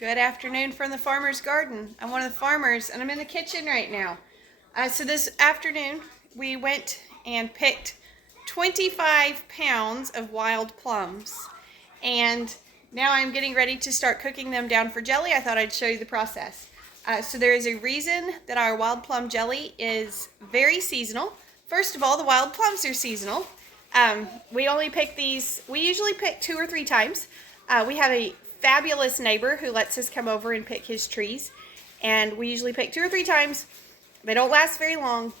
Good afternoon from the farmer's garden. I'm one of the farmers and I'm in the kitchen right now. So this afternoon we went and picked 25 pounds of wild plums, and now I'm getting ready to start cooking them down for jelly. I thought I'd show you the process. So there is a reason that our wild plum jelly is very seasonal. First of all, the wild plums are seasonal. We only pick these, we usually pick 2 or 3 times. We have a fabulous neighbor who lets us come over and pick his trees, and we usually pick 2 or 3 times. They don't last very long,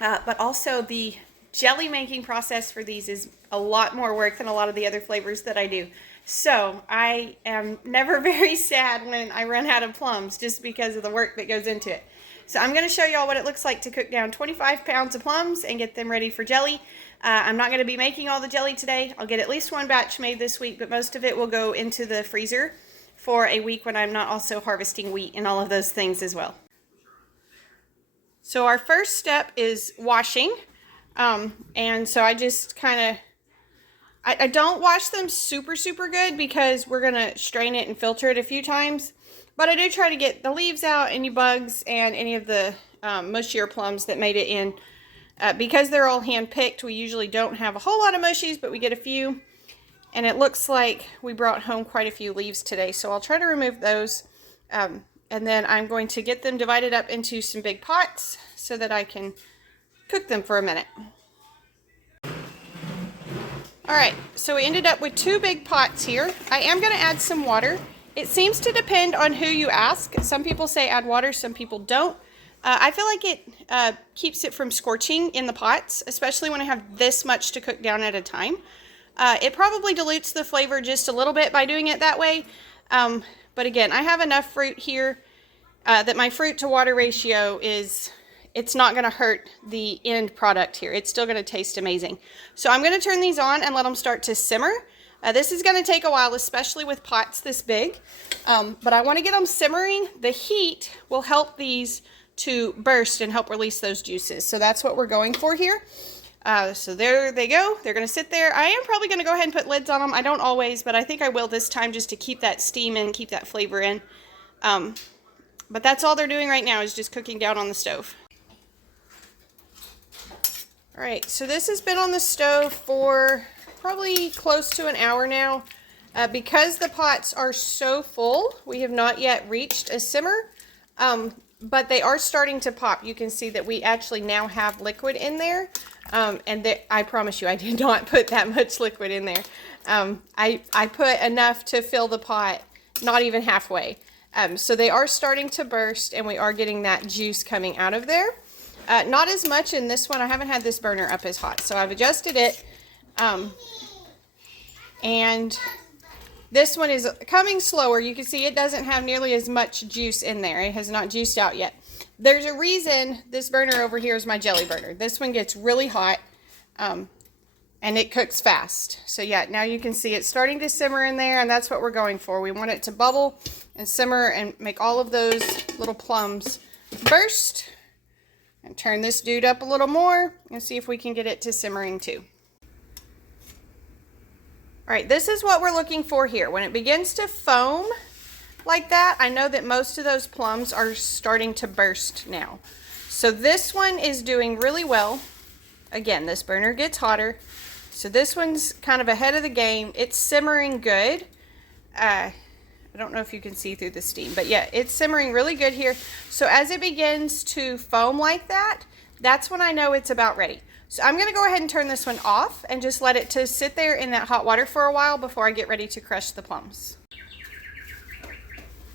but also the jelly making process for these is a lot more work than a lot of the other flavors that I do. So I am never very sad when I run out of plums, just because of the work that goes into it. So I'm going to show y'all what it looks like to cook down 25 pounds of plums and get them ready for jelly. I'm not going to be making all the jelly today. I'll get at least 1 batch made this week, but most of it will go into the freezer for a week when I'm not also harvesting wheat and all of those things as well. So our first step is washing. And so I just kind of, I don't wash them super good because we're going to strain it and filter it a few times. But I do try to get the leaves out, any bugs, and any of the mushier plums that made it in. Because they're all hand-picked, we usually don't have a whole lot of mushies, but we get a few. And it looks like we brought home quite a few leaves today, so I'll try to remove those. And then I'm going to get them divided up into some big pots so that I can cook them for a minute. Alright, so we ended up with 2 big pots here. I am going to add some water. It seems to depend on who you ask. Some people say add water, some people don't. I feel like it keeps it from scorching in the pots, especially when I have this much to cook down at a time. It probably dilutes the flavor just a little bit by doing it that way. But again, I have enough fruit here that my fruit to water ratio is, it's not going to hurt the end product here. It's still going to taste amazing. So I'm going to turn these on and let them start to simmer. This is going to take a while, especially with pots this big. But I want to get them simmering. The heat will help these to burst and help release those juices. So that's what we're going for here. So there they go. They're going to sit there. I am probably going to go ahead and put lids on them. I don't always, but I think I will this time just to keep that steam in, keep that flavor in. But that's all they're doing right now, is just cooking down on the stove. All right, so this has been on the stove for probably close to an hour now. Because the pots are so full, we have not yet reached a simmer. But they are starting to pop. You can see that we actually now have liquid in there. And I promise you, I did not put that much liquid in there. I put enough to fill the pot, not even halfway. So they are starting to burst, and we are getting that juice coming out of there. Not as much in this one. I haven't had this burner up as hot, so I've adjusted it. And this one is coming slower. You can see it doesn't have nearly as much juice in there. It has not juiced out yet. There's a reason this burner over here is my jelly burner. This one gets really hot, and it cooks fast. So yeah, now you can see it's starting to simmer in there, and that's what we're going for. We want it to bubble and simmer and make all of those little plums burst. And turn this dude up a little more and see if we can get it to simmering too. All right, this is what we're looking for here. When it begins to foam like that, I know that most of those plums are starting to burst now. So this one is doing really well. Again, this burner gets hotter. So this one's kind of ahead of the game. It's simmering good. I don't know if you can see through the steam, but yeah, it's simmering really good here. So as it begins to foam like that, that's when I know it's about ready. So I'm going to go ahead and turn this one off and just let it to sit there in that hot water for a while before I get ready to crush the plums.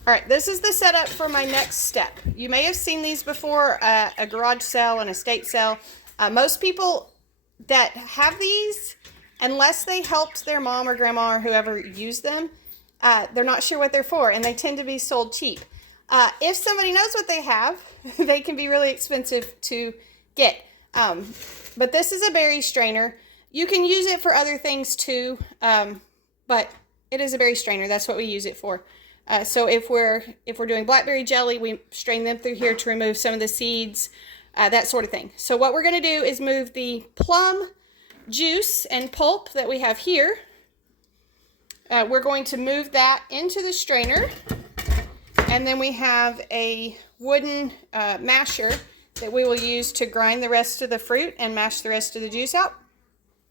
All right, this is the setup for my next step. You may have seen these before, a garage sale, an estate sale. Most people that have these, unless they helped their mom or grandma or whoever use them, they're not sure what they're for, and they tend to be sold cheap. If somebody knows what they have, they can be really expensive to get. But this is a berry strainer. You can use it for other things too, but it is a berry strainer. That's what we use it for. So if we're doing blackberry jelly, we strain them through here to remove some of the seeds, that sort of thing. So what we're going to do is move the plum juice and pulp that we have here. We're going to move that into the strainer. And then we have a wooden masher that we will use to grind the rest of the fruit and mash the rest of the juice out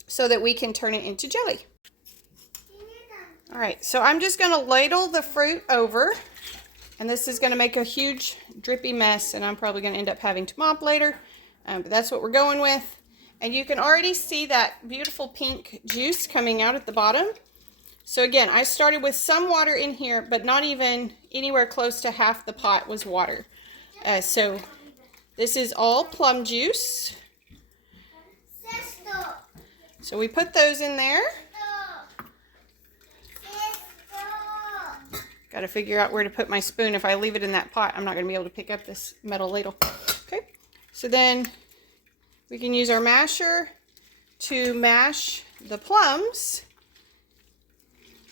so that we can turn it into jelly. All right, so I'm just going to ladle the fruit over, and this is going to make a huge drippy mess, and I'm probably going to end up having to mop later, but that's what we're going with. And you can already see that beautiful pink juice coming out at the bottom. So again, I started with some water in here, but not even anywhere close to half the pot was water. So this is all plum juice. So we put those in there. Got to figure out where to put my spoon. If I leave it in that pot, I'm not going to be able to pick up this metal ladle. Okay, so then we can use our masher to mash the plums.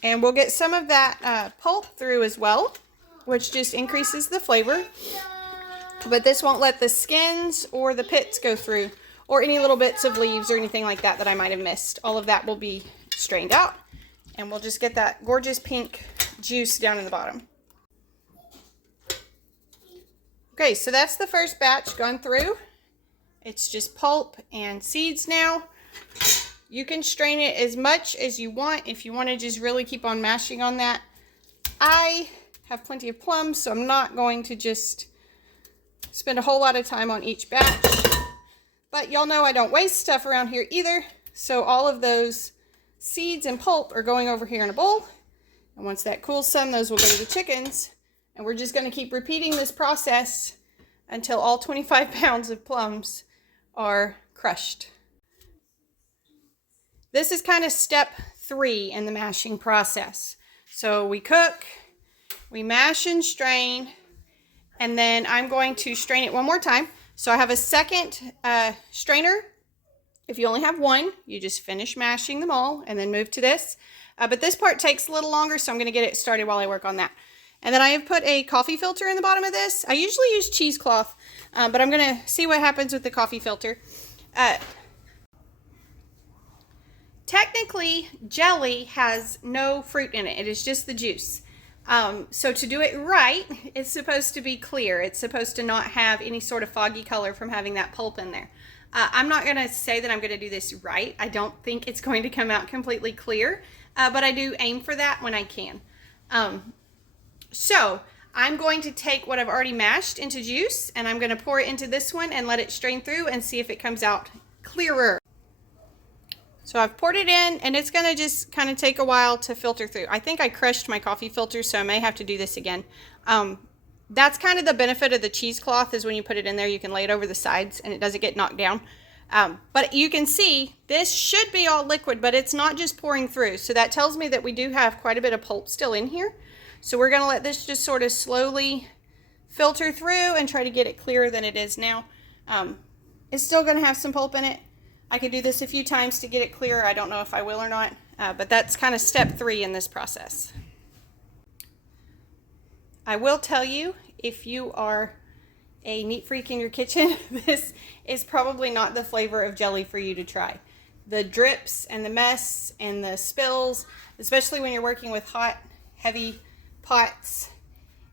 And we'll get some of that pulp through as well, which just increases the flavor. But this won't let the skins or the pits go through, or any little bits of leaves or anything like that that I might have missed. All of that will be strained out, and we'll just get that gorgeous pink juice down in the bottom. Okay, so that's the first batch gone through. It's just pulp and seeds now. You can strain it as much as you want if you want to just really keep on mashing on that. I have plenty of plums, so I'm not going to just spend a whole lot of time on each batch. But y'all know I don't waste stuff around here either. So all of those seeds and pulp are going over here in a bowl. And once that cools some, those will go to the chickens. And we're just going to keep repeating this process until all 25 pounds of plums are crushed. This is kind of step 3 in the mashing process. So we cook, we mash and strain, and then I'm going to strain it one more time. So I have a second strainer. If you only have one, you just finish mashing them all and then move to this. But this part takes a little longer, so I'm going to get it started while I work on that. And then I have put a coffee filter in the bottom of this. I usually use cheesecloth, but I'm going to see what happens with the coffee filter. Technically, jelly has no fruit in it. It is just the juice. So to do it right, it's supposed to be clear. It's supposed to not have any sort of foggy color from having that pulp in there. I'm not going to say that I'm going to do this right. I don't think it's going to come out completely clear, but I do aim for that when I can. So I'm going to take what I've already mashed into juice, and I'm going to pour it into this one and let it strain through and see if it comes out clearer. So I've poured it in, and it's going to just kind of take a while to filter through. I think I crushed my coffee filter, so I may have to do this again. That's kind of the benefit of the cheesecloth, is when you put it in there, you can lay it over the sides, and it doesn't get knocked down. But you can see this should be all liquid, but it's not just pouring through. So that tells me that we do have quite a bit of pulp still in here. So we're going to let this just sort of slowly filter through and try to get it clearer than it is now. It's still going to have some pulp in it. I could do this a few times to get it clearer. I don't know if I will or not, but that's kind of step 3 in this process. I will tell you, if you are a neat freak in your kitchen, this is probably not the flavor of jelly for you to try. The drips and the mess and the spills, especially when you're working with hot, heavy pots,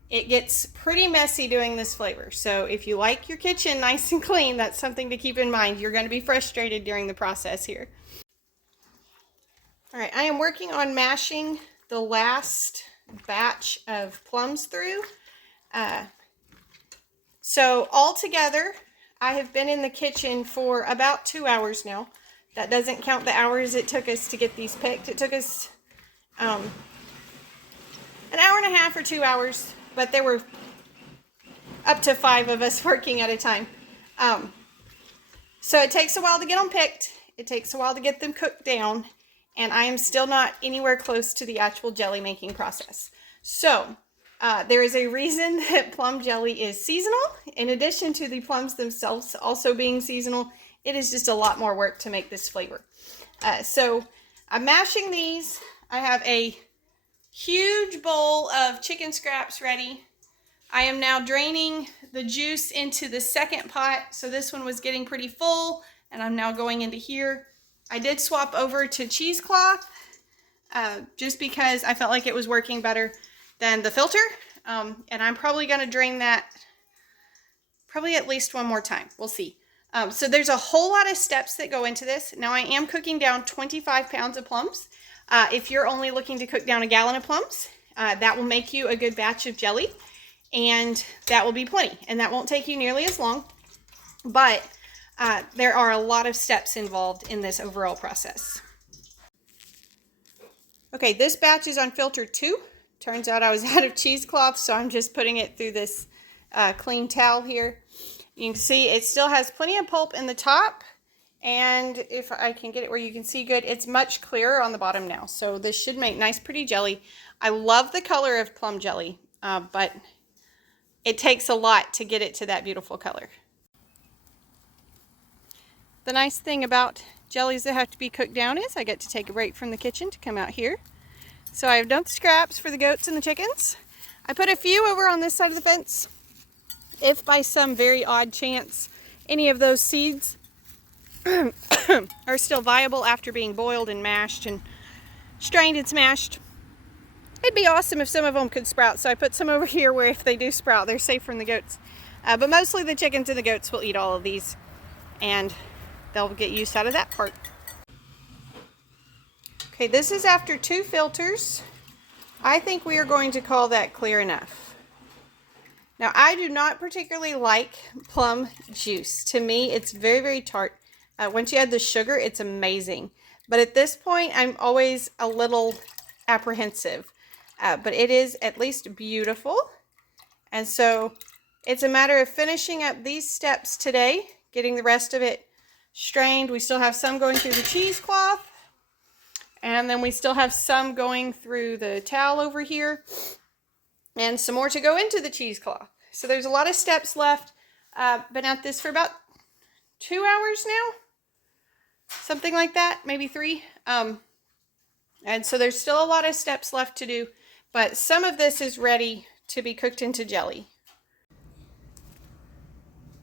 it gets pretty messy doing this flavor. So if you like your kitchen nice and clean, that's something to keep in mind. You're going to be frustrated during the process here. All right, I am working on mashing the last batch of plums through. So all together, I have been in the kitchen for about 2 hours now. That doesn't count the hours it took us to get these picked. It took us an hour and a half or 2 hours, but there were up to 5 of us working at a time. So it takes a while to get them picked. It takes a while to get them cooked down, and I am still not anywhere close to the actual jelly making process. So there is a reason that plum jelly is seasonal. In addition to the plums themselves also being seasonal, it is just a lot more work to make this flavor. So I'm mashing these. I have a huge bowl of chicken scraps ready. I am now draining the juice into the second pot. So this one was getting pretty full, and I'm now going into here. I did swap over to cheesecloth just because I felt like it was working better than the filter. and I'm probably going to drain that probably at least one more time. We'll see. So there's a whole lot of steps that go into this. Now I am cooking down 25 pounds of plums. If you're only looking to cook down a gallon of plums, that will make you a good batch of jelly, and that will be plenty, and that won't take you nearly as long, but there are a lot of steps involved in this overall process. Okay, this batch is on filter 2. Turns out I was out of cheesecloth, so I'm just putting it through this clean towel here. You can see it still has plenty of pulp in the top, and if I can get it where you can see good, it's much clearer on the bottom now. So this should make nice, pretty jelly. I love the color of plum jelly, but it takes a lot to get it to that beautiful color. The nice thing about jellies that have to be cooked down is I get to take a break from the kitchen to come out here. So I have dumped scraps for the goats and the chickens. I put a few over on this side of the fence. If by some very odd chance any of those seeds are still viable after being boiled and mashed and strained and smashed, it'd be awesome if some of them could sprout. So I put some over here where if they do sprout, they're safe from the goats. But mostly the chickens and the goats will eat all of these, and they'll get use out of that part. Okay, this is after 2 filters. I think we are going to call that clear enough. Now, I do not particularly like plum juice. To me, it's very, very tart. Once you add the sugar, it's amazing. But at this point, I'm always a little apprehensive. But it is at least beautiful. And so it's a matter of finishing up these steps today, getting the rest of it strained. We still have some going through the cheesecloth. And then we still have some going through the towel over here. And some more to go into the cheesecloth. So there's a lot of steps left. Been at this for about 2 hours now. Something like that, maybe 3. And so there's still a lot of steps left to do. But some of this is ready to be cooked into jelly.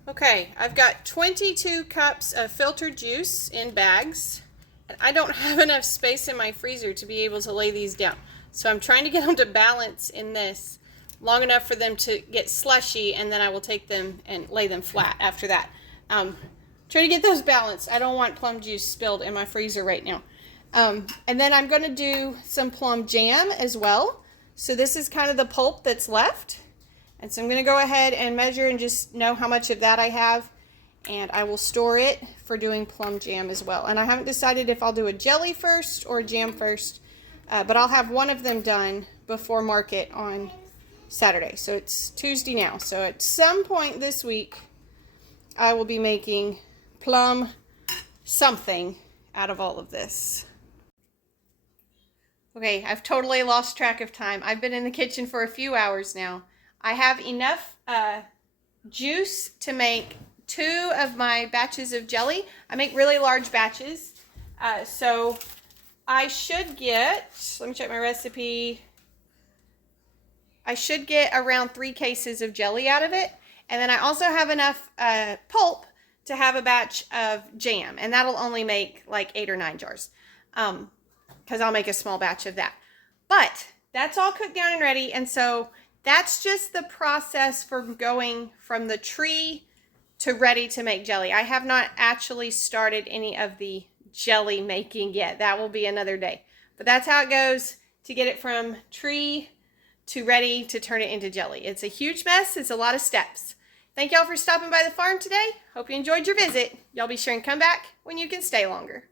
Okay, I've got 22 cups of filtered juice in bags. And I don't have enough space in my freezer to be able to lay these down. So I'm trying to get them to balance in this long enough for them to get slushy, and then I will take them and lay them flat after that. Trying to get those balanced. I don't want plum juice spilled in my freezer right now. And then I'm going to do some plum jam as well. So this is kind of the pulp that's left. And so I'm going to go ahead and measure and just know how much of that I have. And I will store it for doing plum jam as well. And I haven't decided if I'll do a jelly first or a jam first. But I'll have one of them done before market on Saturday. So it's Tuesday now. So at some point this week, I will be making plum something out of all of this. Okay, I've totally lost track of time. I've been in the kitchen for a few hours now. I have enough juice to make 2 of my batches of jelly. I make really large batches. So I should get, let me check my recipe. I should get around 3 cases of jelly out of it. And then I also have enough pulp to have a batch of jam. And that'll only make like 8 or 9 jars. Because I'll make a small batch of that. But that's all cooked down and ready. And so that's just the process for going from the tree to ready to make jelly. I have not actually started any of the jelly making yet. That will be another day. But that's how it goes to get it from tree to ready to turn it into jelly. It's a huge mess. It's a lot of steps. Thank y'all for stopping by the farm today. Hope you enjoyed your visit. Y'all be sure and come back when you can stay longer.